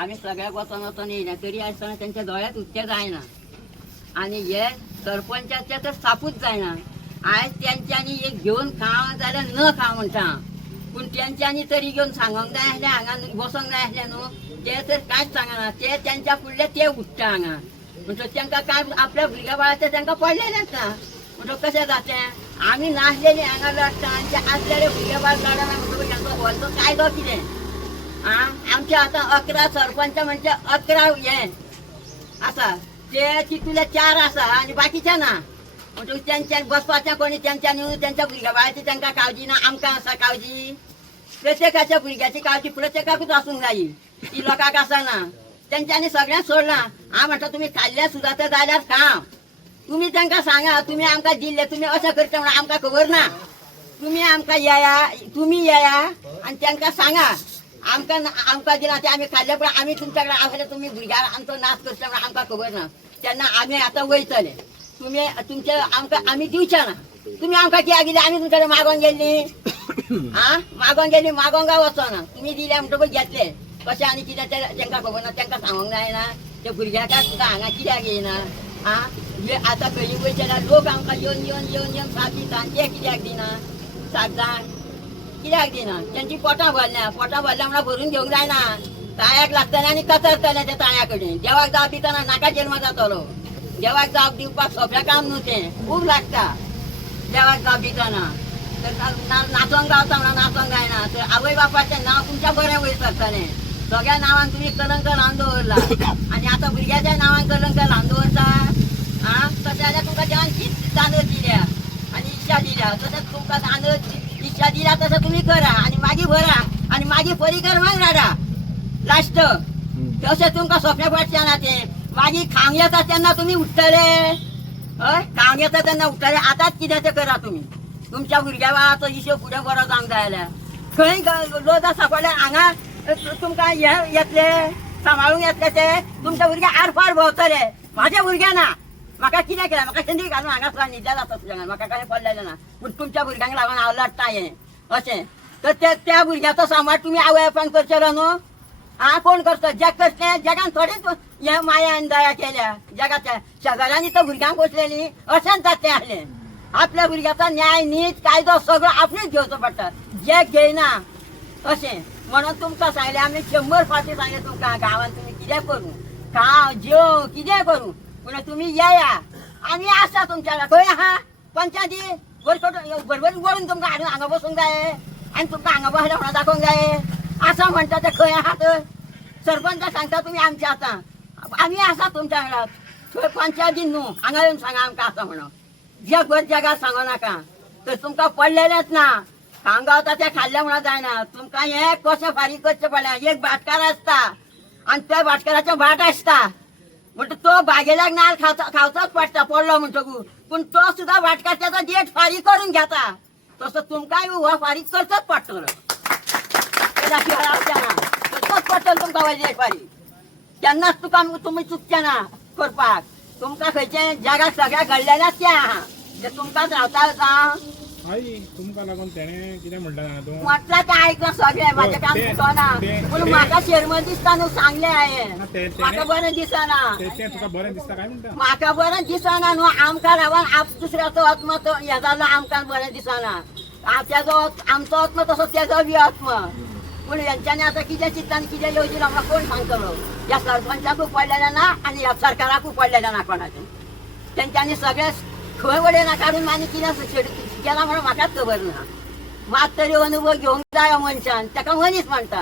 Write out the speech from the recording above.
आम्ही सगळ्या वचन वचन येईना तरी असताना त्यांच्या दोळ्यात उच्च जायना आणि हे सरपंचाच्या तर सापूच जायना. आज त्यांच्यानी एक घेऊन खाव जाल्यार न खाव म्हणटा पूण त्यांच्यानी तरी घेऊन सांगोंक जाय आसलें हांगा बसोंक जाय आसलें न्हू ते तर कांयच सांगना. ते त्यांच्या फुडले ते उठता हांगा म्हणटो तांकां काय आपल्या भुरग्या बाळाचें तांकां पडलेलेंच ना म्हणटो कशें जातें. आमी नासलेलीं हांगा लढटा आनी ते आसलेले भुरग्या बाळ लढना म्हणटकूच हांचो व्हडलो कायदो कितें आमचे आतां 11 सरपंच म्हणजे 11 हे आसा ते तितूले 4 आसा आनी बाकीचे ना म्हणटकूच तेंच्यान बसपाचें कोणी तेंच्यांनी तेंच्या भुरग्या बाळाची तांकां काळजी ना. आमकां आसा काळजी. प्रत्येकाच्या भुरग्याची काळजी प्रत्येकाकूच आसूंक जायी ती लोकांक आसना. तेंच्यांनी सगळ्यांक सोडलां. हांव म्हणटा तुमी खाल्ले सुद्दां तर जाल्यार खाव. तुम्ही तांकां सांगा तुमी आमकां दिल्ले तुमी अशें करता म्हणून आमकां खबर ना. तुमी आमकां तुमी येया आनी तांकां सांगा आमकां दिला ते आमी खाल्ले पण आमी तुमच्या कडेन आसले तुमी भुरग्यां आमचो नाश करता म्हणून आमकां खबर ना. तेन्ना आमी आतां वयतले. तुमी तुमचे आमकां आमी दिवचे ना. तुमी आमकां कित्याक दिले आमी तुमच्या कडेन मागोंक गेल्ली मागोंक वचना. तुमी दिले म्हणटकूच घेतले. कशें आनी कितें तांकां खबर ना. तांकां सांगोंक जायना ते भुरग्याक सुद्दां हांगा कित्याक येयना. हे आतां खंयी वयचे जाल्यार लोक आमकां येवन साथ दिता ते कित्याक दिना. साथ जाण कित्याक दिना. तेंची पोटां भरल्या म्हणून भरून घेवंक जायना. ताळ्याक लागतले आनी कचरतले ते ताळ्या कडेन. देवाक जाप दितना नाका जल्म जातलो. देवाक जाप दिवपाक सोंपें काम न्हू तें खूब लागता. देवाक जाप दितना तर नाचोंक गावता म्हणून नाचोंक जायना. तर आवय बापाचें नांव तुमच्या बरें वयर सरतलें. सगळ्या नांवान तुमी कलंक लावन दवरला आनी आतां भुरग्याच्या नांवान कलंक लावन दवरता. तशें जाल्यार तुमकां देवान कित दानत दिल्या आनी इच्छा दिल्या. तशेंच तुमकां दानत इच्छा दिल्या तशें तुमी करा आनी मागीर भरा आनी मागीर परिक्रमांक धाडा. लास्ट तशें तुमकां सोंपें पडचें ना तें. मागीर खावंक येता तेन्ना तुमी उठतले. हय खावंक येता तेन्ना उठतले. आतांच कितें तें करा तुमी. तुमच्या भुरग्या बाळाचो हिशोब फुडें बरो जावंक जाय जाल्यार खंय लोक आसा पळय हांगा तुमकां हे येतले सांबाळूंक येतले ते तुमच्या भुरगे आरपार भोंवतले. म्हाज्या भुरग्यां ना. म्हाका कितें केलें म्हाका संदी घालून हांगा सुद्दां न्हिदलें जाता तुज्या म्हाका कांय पडलेलें ना. पूण तुमच्या भुरग्यांक लागून हांव लडटा हें अशें. तर त्या भुरग्याचो सांबाळ तुमी आवय बापायन करचेलो न्हू. कोण करता जग करतलें. जगान थोडीच हे माया आनी दया केल्या. जगाच्या शेजाऱ्यांनी तर भुरग्यांक पोसलेलीं अशेंच जातलें आसलें. आपल्या भुरग्याचो न्याय नीत कायदो सगळो आपणेच घेवचो पडटा. जग घेयना अशें म्हणून तुमकां सांगलें आमी 100 फावटी सांगलें तुमकां गांवांत तुमी कितें करूं खाव जेव कितें करूं पूण तुमी येया. आमी आसा तुमच्या खंय आहा पंचायती बरोबर वळून तुमकां हाडून हांगा बसूंक जाय आनी तुमकां हांगा बसलें म्हणून दाखोवंक जाय. आसा म्हणटा ते खंय आहात. सरपंचाक सांगता तुमी आमचे आसा. आमी आसा तुमच्या वांगडा. थंय पंचायतीन न्हू हांगा येवन सांगा आमकां आसा म्हणून. जगभर जगार सांगो नाका. तर तुमकां पडलेलेंच ना. खावंक गावता तें खाल्लें म्हणून जायना. तुमकां हें कशें फारीक करचें पडलें. एक भाटकार आसता आनी त्या भाटकाराचें भाट आसता म्हणटा तो बागेल्याक नाल्ल खावचोच पडटा पडलो म्हणटकूच. पूण तो सुद्दां भाटकार तेजो देठ फारीक करून घेता. तसो तुमकांय हो फारीक करचोच पडटलो. करचोच पडटलो तुमकां हो देठ फारीक. तेन्नाच तुमी चुकचे ना करपाक. तुमकां खंयचें जगाक सगळ्या घडलेलेंच तें आहा तें तुमकांच रावता जावं. आई तुमकां लागून तेणें कितें म्हणलें तूं म्हटलं तें आयकलां सगळें म्हाजें काम चुकना. पूण म्हाका शर्म दिसता न्हू सांगलें हांवें. म्हाका बरें दिसना. तुका बरें दिसता काय म्हणटा. म्हाका बरें दिसना न्हू. आमकां रावन दुसऱ्याचो आत्मा तो हें जालो आमकां बरें दिसना. तेजो आमचो आत्मा तसो तेजो बी आत्मा. पूण हेंच्यांनी आतां कितें चिंतता कितें येवजीन म्हाका कोण सांगतलो. ह्या सरपंचाकूय पडलेलें ना आनी ह्या सरकाराकूय पडलेलें ना कोणाचें. तेंच्यांनी सगळें खंय वडयना काडून आनी कितें केलां म्हणून म्हाकाच खबर ना. मात तरी अनुभव घेवंक जाय मनशान. ताका मनीस म्हणटा.